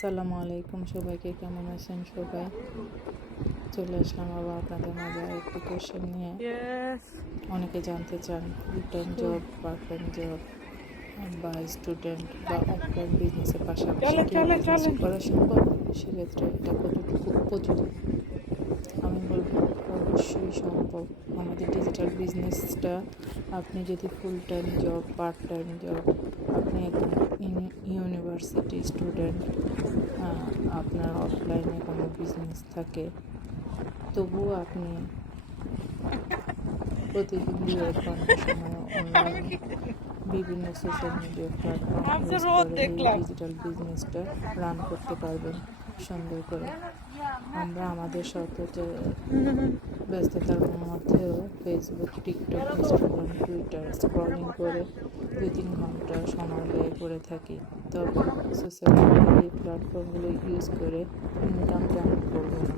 আসসালামু আলাইকুম, সবাইকে কেমন আছেন? সবাই চলে আসলাম আবার আপনাদের মাঝে একটি কোয়েশ্চেন নিয়ে। অনেকে জানতে চান full time job, part time job বা স্টুডেন্ট বা অফলাইন বিজনেসের পাশাপাশি কি বিজনেস করা সম্ভব, সেক্ষেত্রে এটা কতটুকু উপযোগী। আমি বলবো অবশ্যই সম্ভব। আমাদের ডিজিটাল বিজনেসটা আপনি যদি full time job, part time job, আপনি একদম ইউনিভার্সিটি স্টুডেন্ট, আপনার অফলাইনে কোনো বিজনেস থাকে, তবুও আপনি প্রতিদিন 2 ঘন্টা সময় অনলাইনে বিভিন্ন সোশ্যাল মিডিয়া প্ল্যাটফর্ম ইউজ করে এই ডিজিটাল বিজনেসটা রান করতে পারবেন সুন্দর করে। আমরা আমাদের ব্যস্ততার মধ্যেও Facebook, TikTok, Instagram, Twitter scrolling করে 2-3 ঘন্টা সময় ব্যয় করে থাকি। তবে সোশ্যাল মিডিয়া এই প্ল্যাটফর্মগুলো ইউজ করে ইনকাম কেন করব না?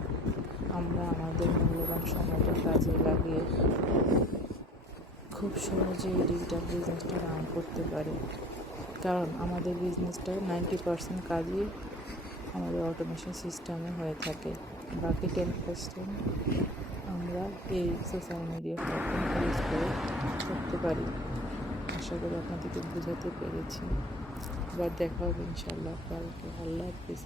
আমরা আমাদের মূল্যবান সময়টা কাজে লাগিয়ে খুব সহজেই ডিজিটাল বিজনেসটা রান করতে পারি। কারণ আমাদের বিজনেসটা 90% কাজই আমাদের অটোমেশন সিস্টেমে হয়ে থাকে। বাকি 10% আমরা এই সোশ্যাল মিডিয়া প্ল্যাটফর্ম ইউজ করে করতে পারি। আশা করি আপনাদেরকে বোঝাতে পেরেছি। আবার দেখা হবে ইনশাআল্লাহ কালকে। আল্লাহ হাফিজ।